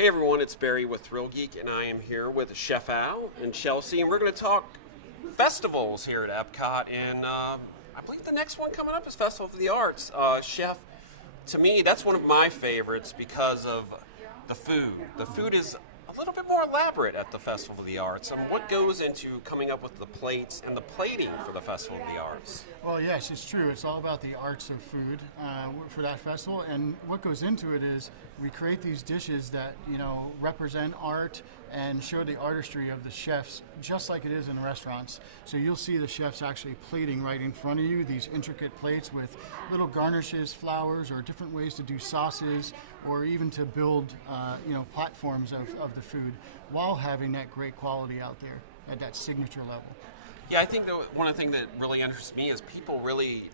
Hey everyone, it's Barry with ThrillGeek, and I am here with Chef Al and Chelsea, and we're going to talk festivals here at Epcot. And I believe the next one coming up is Festival of the Arts. Chef, to me, that's one of my favorites because of the food. The food is a little bit more elaborate at the Festival of the Arts. And what goes into coming up with the plates and the plating for the Festival of the Arts? Well, yes, it's true. It's all about the arts of food for that festival, and what goes into it is we create these dishes that represent art and show the artistry of the chefs, just like it is in restaurants. So you'll see the chefs actually plating right in front of you these intricate plates with little garnishes, flowers, or different ways to do sauces, or even to build platforms of the food while having that great quality out there at that signature level. Yeah, I think that one of the things that really interests me is people really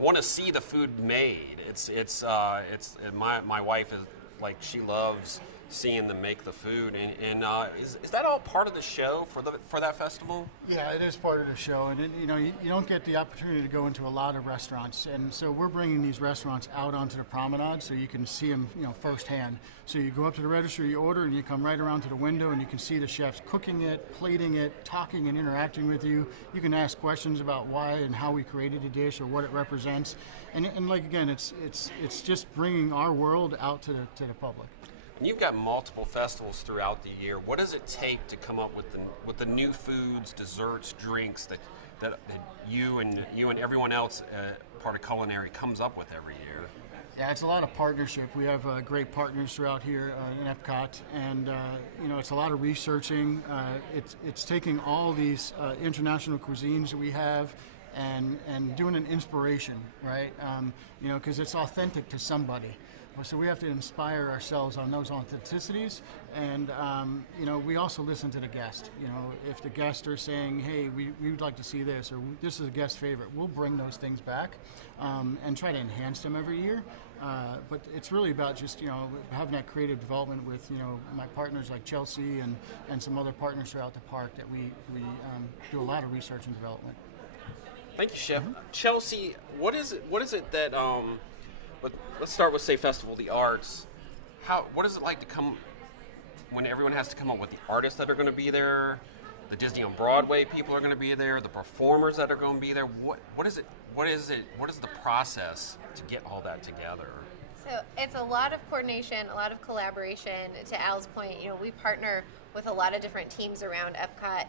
want to see the food made. It's my wife is like, she loves seeing them make the food, and is that all part of the show for that festival? Yeah, it is part of the show, and you don't get the opportunity to go into a lot of restaurants, and so we're bringing these restaurants out onto the promenade so you can see them firsthand. So you go up to the register, you order, and you come right around to the window, and you can see the chefs cooking it, plating it, talking and interacting with you. You can ask questions about why and how we created a dish or what it represents, and like again, it's just bringing our world out to the public. And you've got multiple festivals throughout the year. What does it take to come up with the new foods, desserts, drinks that you and everyone else part of culinary comes up with every year? Yeah, it's a lot of partnership. We have great partners throughout here in Epcot, and it's a lot of researching. It's taking all these international cuisines that we have and doing an inspiration, right? Because it's authentic to somebody. So we have to inspire ourselves on those authenticities, and we also listen to the guest. If the guests are saying, "Hey, we would like to see this," or "This is a guest favorite," we'll bring those things back and try to enhance them every year. But it's really about just having that creative development with my partners like Chelsea and some other partners throughout the park that we do a lot of research and development. Thank you, Chef. Chelsea, what is it that but let's start with, say, Festival of the Arts. What is it like to come when everyone has to come up with the artists that are going to be there, the Disney on Broadway people are going to be there, the performers that are going to be there? What is the process to get all that together? So it's a lot of coordination, a lot of collaboration. To Al's point, we partner with a lot of different teams around Epcot.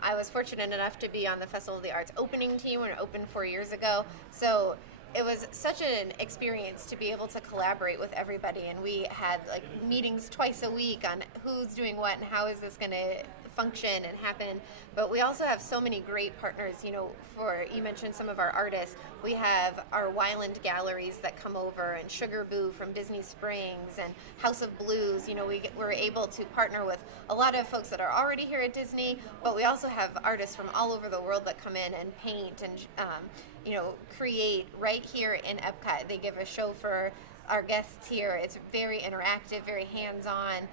I was fortunate enough to be on the Festival of the Arts opening team when it opened 4 years ago. So it was such an experience to be able to collaborate with everybody, and we had meetings twice a week on who's doing what and how is this going to function and happen. But we also have so many great partners. You mentioned some of our artists. We have our Wyland galleries that come over, and Sugar Boo from Disney Springs, and House of Blues. We're able to partner with a lot of folks that are already here at Disney, but we also have artists from all over the world that come in and paint and create right here in Epcot. They give a show for our guests here. It's very interactive, very hands-on.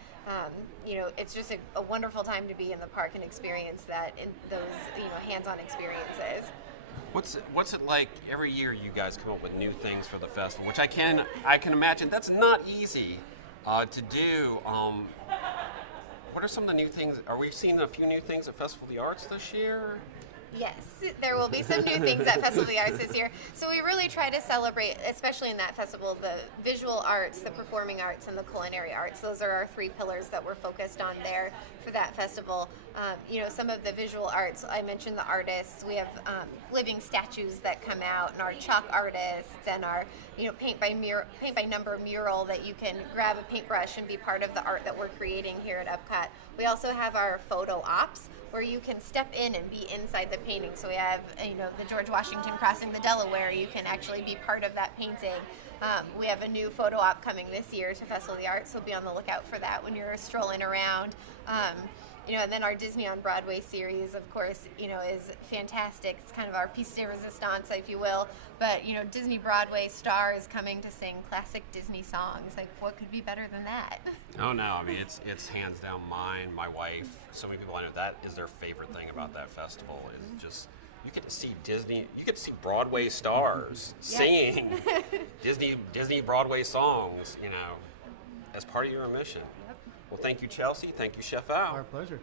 It's just a wonderful time to be in the park and experience that in those hands-on experiences. What's it like every year? You guys come up with new things for the festival, which I can imagine that's not easy to do. What are some of the new things? Are we seeing a few new things at Festival of the Arts this year? Yes, there will be some new things at Festival of the Arts this year. So we really try to celebrate, especially in that festival, the visual arts, the performing arts, and the culinary arts. Those are our three pillars that we're focused on there for that festival. Some of the visual arts, I mentioned the artists. We have living statues that come out, and our chalk artists, and our paint by number mural that you can grab a paintbrush and be part of the art that we're creating here at Epcot. We also have our photo ops, where you can step in and be inside the painting. So we have, the George Washington crossing the Delaware. You can actually be part of that painting. We have a new photo op coming this year to Festival of the Arts, so be on the lookout for that when you're strolling around. And then our Disney on Broadway series, of course, is fantastic. It's kind of our piece de resistance, if you will. But, Disney Broadway star is coming to sing classic Disney songs. What could be better than that? Oh, no. I mean, it's hands down mine, my wife. So many people I know, that is their favorite thing about that festival is just, you get to see Disney, you get to see Broadway stars singing Disney Broadway songs, as part of your mission. Well, thank you, Chelsea. Thank you, Chef Al. Our pleasure.